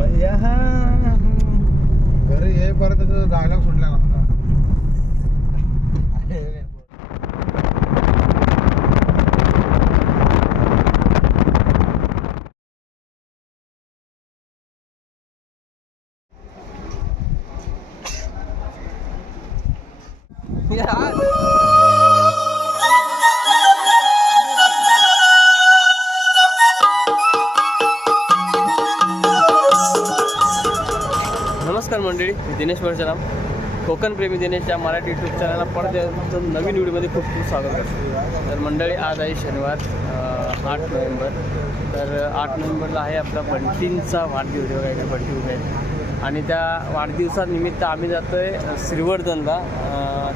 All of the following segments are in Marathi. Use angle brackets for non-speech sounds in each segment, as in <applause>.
भैया घरी येईपर्यंत डायलॉग सुटला ना. दिनेश परशुराम कोकणप्रेमी दिनेशच्या मराठी यूट्यूब चॅनलला परत नवीन व्हिडिओमध्ये खूप खूप स्वागत करतो. तर मंडळी आज आहे शनिवार आठ नोव्हेंबर. तर आठ नोव्हेंबरला आहे आपला बंटींचा वाढदिवस बघा इकडे बंटी उभे आणि त्या वाढदिवसानिमित्त आम्ही जातो आहे श्रीवर्धनला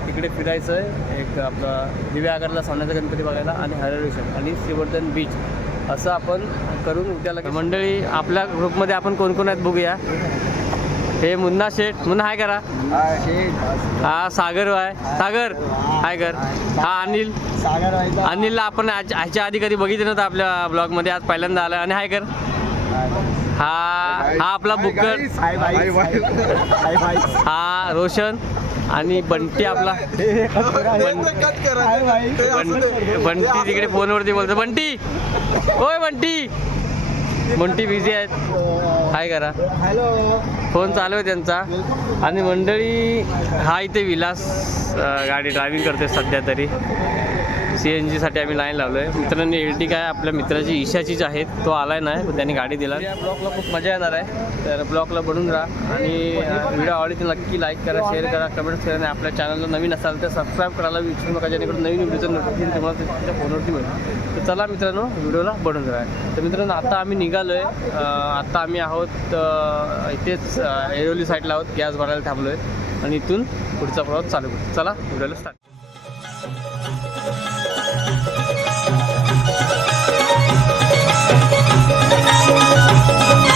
तिकडे फिरायचं आहे एक आपला दिव्यागरला सोन्याचा गणपती बघायला आणि हरळेश्वर आणि श्रीवर्धन बीच असं आपण करून उद्याला मंडळी आपल्या ग्रुपमध्ये आपण कोण कोण आहेत बघूया? हे मुन्ना शेठ मुन्ना हाय करा. हा सागर आहे सागर? हाय. कर. हा अनिल. सागर अनिलला आपण आज- ह्याच्या आधी कधी बघितलं नव्हतं आपल्या ब्लॉगमध्ये आज पहिल्यांदा आलं. आणि हाय कर. हा हा आपला बुकर. हा रोशन आणि बंटी आपला. बंटी तिकडे फोनवरती बोलतो. बंटी! ओय बंटी! बंटी बिझी आहेत. हाय करा. हॅलो फोन चालू आहे त्यांचा. आणि मंडळी हा इथे विलास गाडी ड्रायव्हिंग करते सध्या तरी. सी एन जीसाठी आम्ही लाईन लावलो आहे मित्रांनी एल टी काय आपल्या मित्राची ईशाचीच आहेत तो आलाय नाही पण त्यांनी गाडी दिला. या ब्लॉगला खूप मजा येणार आहे. तर ब्लॉगला बनून राहा. आणि व्हिडिओ आवडली तर नक्की लाईक करा शेअर करा कमेंट्स करा. आणि आपल्या चॅनलला नवीन असाल तर सबस्क्राईब करायला विसरू नका. जेणेकरून नवीन व्हिडिओचं नोटिफिकेशन तुम्हाला तुमच्या फोनवरती मिळेल. तर चला मित्रांनो व्हिडिओला बनून राहा. तर मित्रांनो आता आम्ही निघालो आहे आता आम्ही आहोत इथेच एरोली साईडला आहोत. गॅस भरायला थांबलो आहे आणि इथून पुढचा प्रवास चालू करतो. चला व्हिडिओला स्टार्ट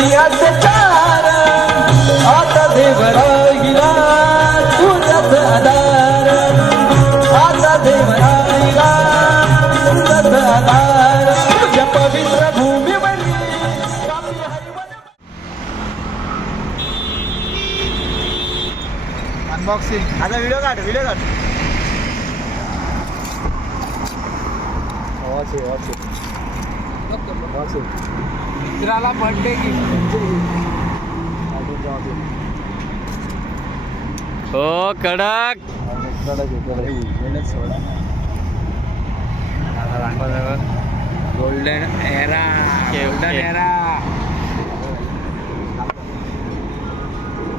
असे चार आता देव राहिला तुझ्याच आधार. आता देव राहिला तुझ्याच आधार. तुझ्या पवित्र हरिवन अनबॉक्सिंग आता व्हिडिओ काढ व्हिडिओ काढ. मित्राला बर्थडे हो कडक. गोल्डन एरा गोल्डन एरा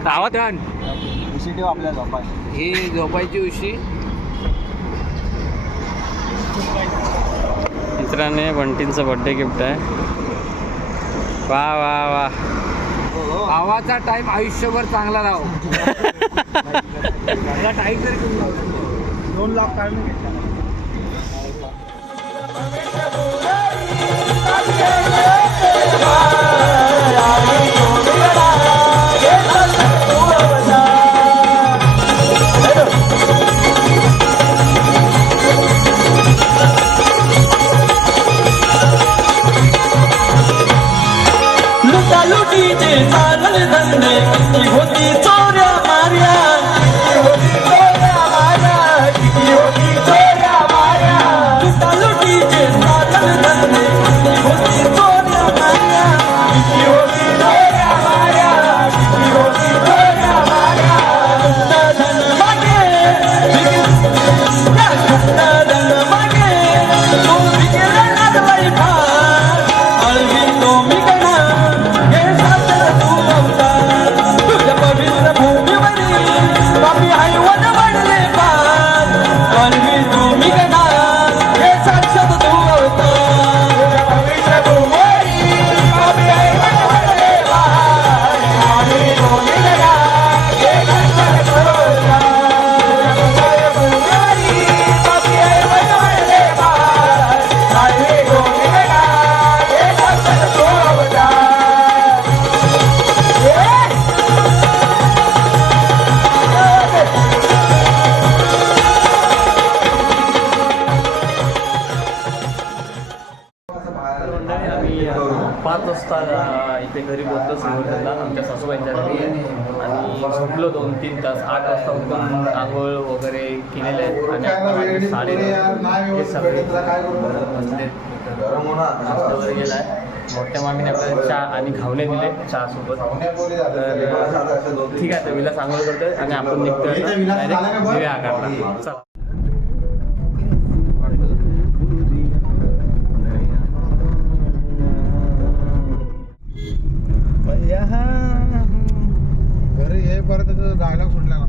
आवाज आपल्या झोपाय ही झोपायची उशी. मित्राने बंटींचं बर्थडे गिफ्ट आहे. वा वा वा. भावाचा टाइम आयुष्यभर चांगला राहो. <laughs> टाईम तरी दोन लाख काढून घेतला. Dios. आठ वाजता उठून आंघोळ वगैरे केलेले आहेत. आणि आता माझे साडे हे सगळे बसलेत. नाश्ता वगैरे गेला आहे. मोठ्या मामीने आपल्याला चहा आणि घावणे दिले चहासोबत. तर ठीक आहे तर विलास आंघोळ करतोय आणि आपण निघतोय दिवे आकारला चला. घरी येईपर्यंत डायलॉग सुटला ना.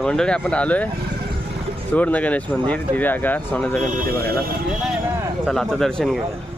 तर मंडळी आपण आलोय सुवर्ण गणेश मंदिर दिवे आगार सोन्याचा गणपती बघायला. चला आता दर्शन घेऊया.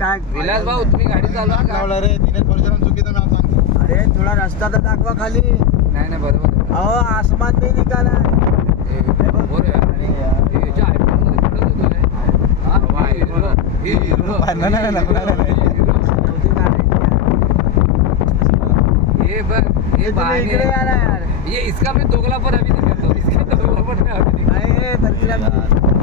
काय? विलास भाऊ तुम्ही गाडी चालवा का? लावला रे दिनेश परशुराम चुकीचं नाव सांगतो. अरे थोडा रस्ता तर दाखवा खाली. नाही नाही बरोबर अहो आसमान नाही निघाला. हे बघ. हे बहाने इकडे हैं. यार. ये इसका मैं दोगला पर अभी दिखाता हूँ इसका दोगला पर मैं अभी काय हे.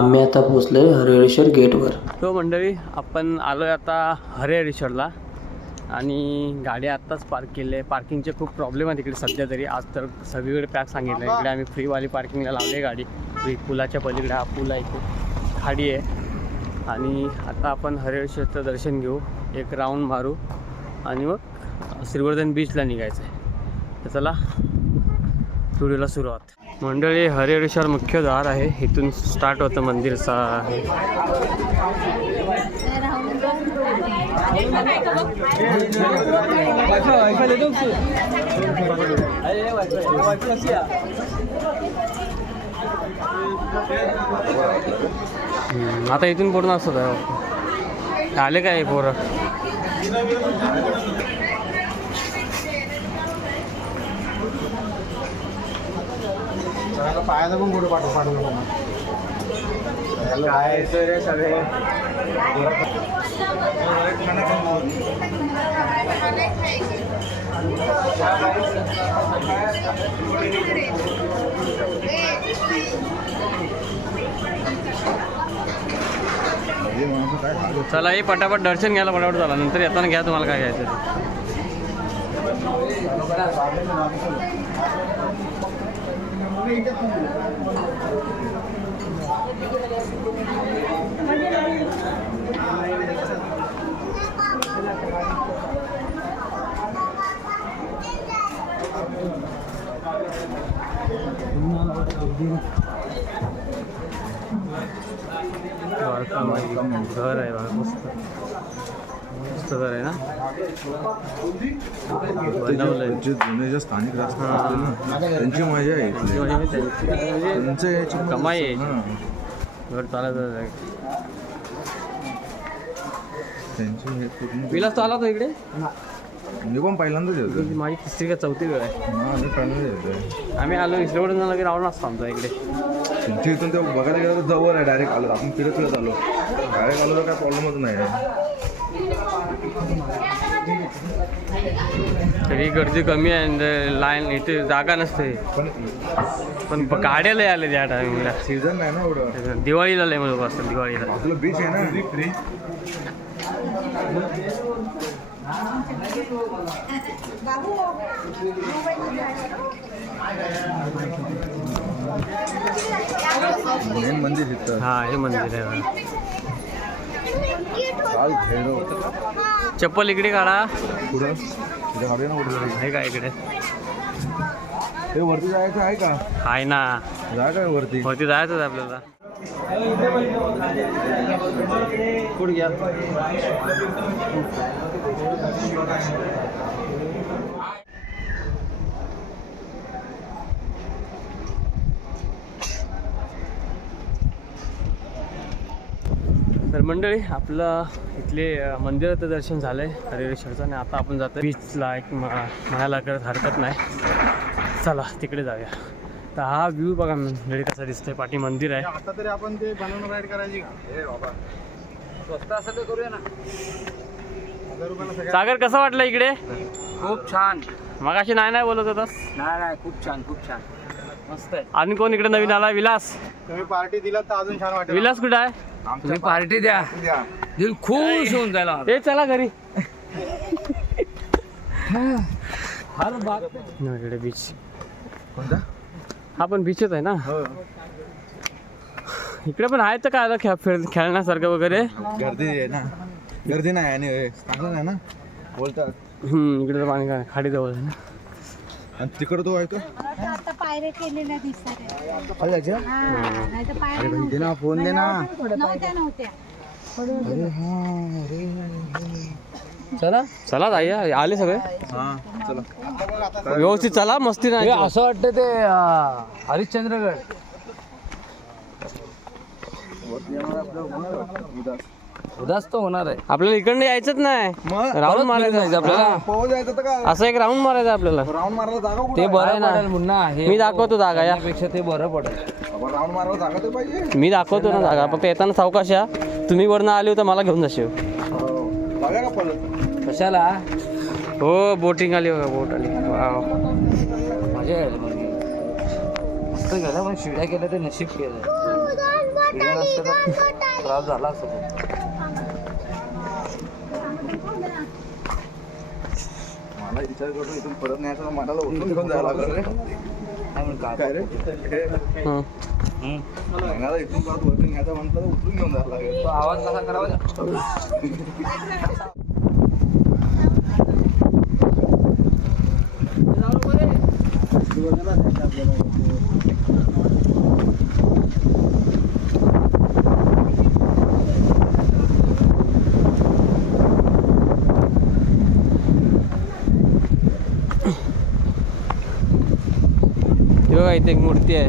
आम्ही आता पोचलोय हरिहरेश्वर गेटवर. तो मंडळी आपण आलो आहे आता हरिहरेश्वरला आणि गाडी आत्ताच पार्क केली आहे. पार्किंगचे खूप प्रॉब्लेम आहेत इकडे सध्या तरी. आज तर सगळीकडे पॅक सांगितलं. आहे इकडे आम्ही फ्रीवाली पार्किंगला लावली आहे गाडी. फ्री पुलाच्या पलीकडे हा पूल आहे इथे. खाडी आहे. आणि आता आपण हरिहरेश्वरचं दर्शन घेऊ. एक राऊंड मारू. आणि मग श्रीवर्धन बीचला निघायचं आहे तर चला व्हिडिओला सुरुवात. मंडळी हरिहरेश्वर मुख्य द्वार आहे. इथून स्टार्ट होतं मंदिरचा हम्म, आता इथून पूर्ण असत. आले काय पोरं? सगळ्याला पायाचा पण फोटो पाठव पाठवलं मला काय रे सगळे? चला हे पटापट दर्शन घ्यायला पटापट झाला. नंतर येताना घ्या तुम्हाला काय घ्यायचं घर आहे बघा मस्त. मस्त घर आहे ना? जे जुने जे स्थानिक रस्ते असतील ना त्यांची मजा आहे त्यांची- याच्यामध्ये कमाई आहे. घर आहे. त्यांची हे पूर्ण विलास तो आला होता इकडे? मी पण पहिल्यांदाच येतो. माझी तिसरी का चौथी वेळ आहे. हां पहिल्यांदाच येतोय आम्ही आलो इसरोडून लगे राहून असतो आमचा इकडे. त्यांच्या इथून ते बघायला गेलं तर जवळ आहे डायरेक्ट आलो. आपण फिरत फिरत आलो. डायरेक्ट आलो तर काय प्रॉब्लेमच नाही. आहे तरी गर्दी कमी आहे आणि लाईन इथे जागा नसते. पण गाड्या लय आले त्या टायमिंगला. सीझन नाही ना एवढं? दिवाळीला लय लोक असतात दिवाळीला. आपलं बीच आहे ना? फ्री मेन मंदिर हा हे मंदिर आहे. चप्पल इकडे काढा. पुढं? ना कुठं आहे का इकडे? हे वरती जायचं आहे का? आहे ना. जाय काय वरती जायचंच आहे आपल्याला. कुठे घ्या? तर मंडळी आपलं इथले मंदिराचं दर्शन झालं आहे हरिहरेश्वरचं आणि आता आपण जातो बीचला एक म- म्हणायला करत हरकत नाही. चला तिकडे जाऊया. तर हा व्ह्यू बघा मंडळी कसा दिसतोय. पाठी मंदिर आहे. आता तरी आपण ते बनवून राईड करायची का? बाबा. स्वस्त असं तर करूया ना. सागर कसं वाटलं इकडे? खूप छान. मगाशी नाही नाही बोलत होतास? नाही नाही खूप छान खूप छान. आणि कोण इकडे नवीन आला? विलास. तुम्ही पार्टी दिलात तर अजून छान वाटेल. विलास कुठे आहे? तुम्ही पार्टी द्या. द्या. दिल खुश होऊन जायला ए चला घरी. इकडे बीच हा पण बीचच आहे ना? हो. इकडे पण आहे तर काय खेळ फिर खेळण्यासारखं वगैरे? गर्दी आहे ना. गर्दी नाही आणि हे चांगलं नाही ना? बोलतात. हम्म इकडे तर पाणी काय खाडी जवळ आहे ना. आणि तिकडं तो आहे का पायऱ्या केलेल्या दिसतात. हा नाही तर पायऱ्या दे ना फोन दे ना. नव्हत्या नव्हत्या. अरे हा अरे चला. चला जाऊया आले सगळे. हा चला. व्यवस्थित चला मस्ती नाही. असं वाटतं ते अं, हरिश्चंद्रगड. उदास तर होणार आहे. आपल्याला इकडनं यायचंच नाही. मग? राऊंड मारायचं आपल्याला. पोह जायचं तर काय? असं एक राऊंड मारायचं आपल्याला. राऊंड मारायला जागा कुठं ते बरं आहे ना. पडेल मुन्ना हे मी दाखवतो जागा या. पेक्षा ते बरं पडेल. राऊंड मारायला जागा तर पाहिजे. मी दाखवतो ना जागा. फक्त येताना सावकाश या. तुम्ही वरनं आले तर मला घेऊन जाशील. जागा का पडत कशाला? हो बोटिंग आली बघा बोट आली. वाव. मजा. मस्त गेलं पण शिड्या केल्या ते नशीब केलं. शिड्या तर त्रास झाला असतो. मला विचार करतो इथून परत न्यायचं मला उठून घेऊन जायला लागलं काय रे? हे. हं. मला इथून परत वरती न्यायचं म्हटलं तर उठून घेऊन जायला लागेल. तो आवाज कसा करावा? <laughs> इथे एक मूर्ती आहे.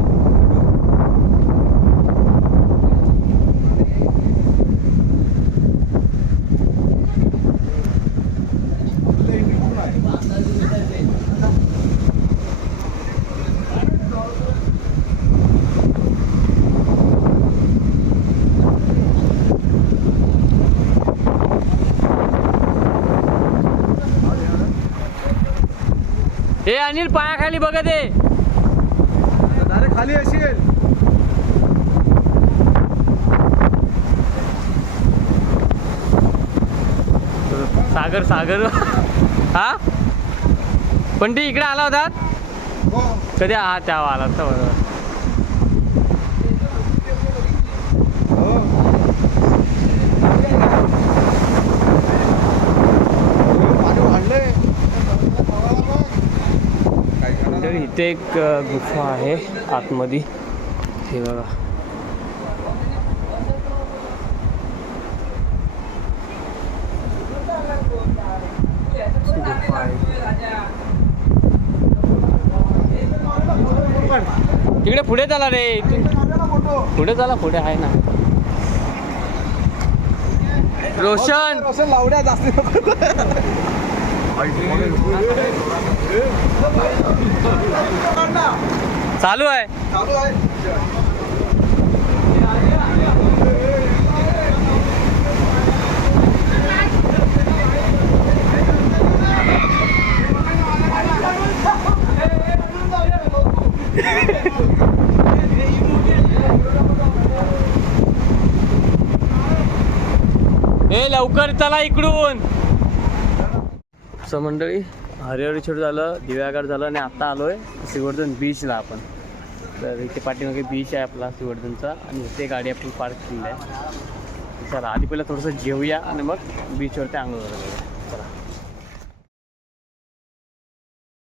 हे अनिल पायाखाली बघत आहे. खाली असेल. सागर सागर. हा? पण ती इकडे आला होता? कधी? हा तेव्हा आला होता बरोबर पाणी वाढलंय मंडळी इथे एक गुफा आहे आतमध्ये. हे बघा. गुफा आहे तिकडे पुढे चला रे. पुढे चला पुढे आहे ना. रोशन! रोशन लावड्या जास्त. चालू आहे. चालू आहे लवकर चला इकडून. असं मंडळी. हरिहरी छोट झालं दिव्यागार झालं आणि आत्ता आलो आहे सिवर्धन बीचला आपण. तर इथे पाठीमागे बीच आहे आपला सिवर्धनचा आणि इथे गाडी आपण पार्क केली आहे. चला आधी पहिलं थोडंसं जेवूया आणि मग बीचवरती आंघोळ करूया